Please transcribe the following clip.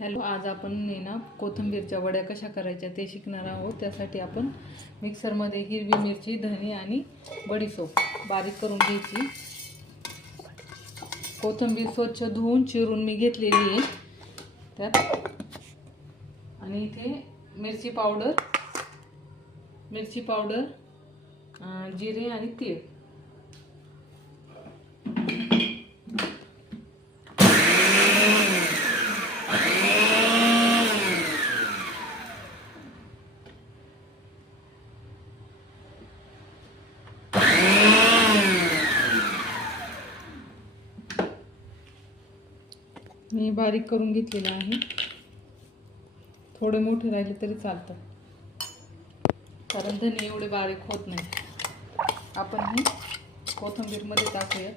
Hello, आज आपण ना कोथिंबीरच्या वड्या कशा करायच्या ते शिकणार आहोत। त्यासाठी आपण मिक्सरमध्ये हिरवी मिरची, धने आणि बडीशेप बारीक करून घ्यायची। कोथिंबीर स्वच्छ धुवून चिरून मी घेतलेली आहे त्यात, आणि इथे मिरची पावडर, जिरे आणि तीळ। मी बारीक करून घेतलेलं आहे। थोडे मोठे राहिले तरी चालतं, कारण धने एवढे बारीक होत नाही। आपण हे कोथिंबीर मध्ये टाकूया।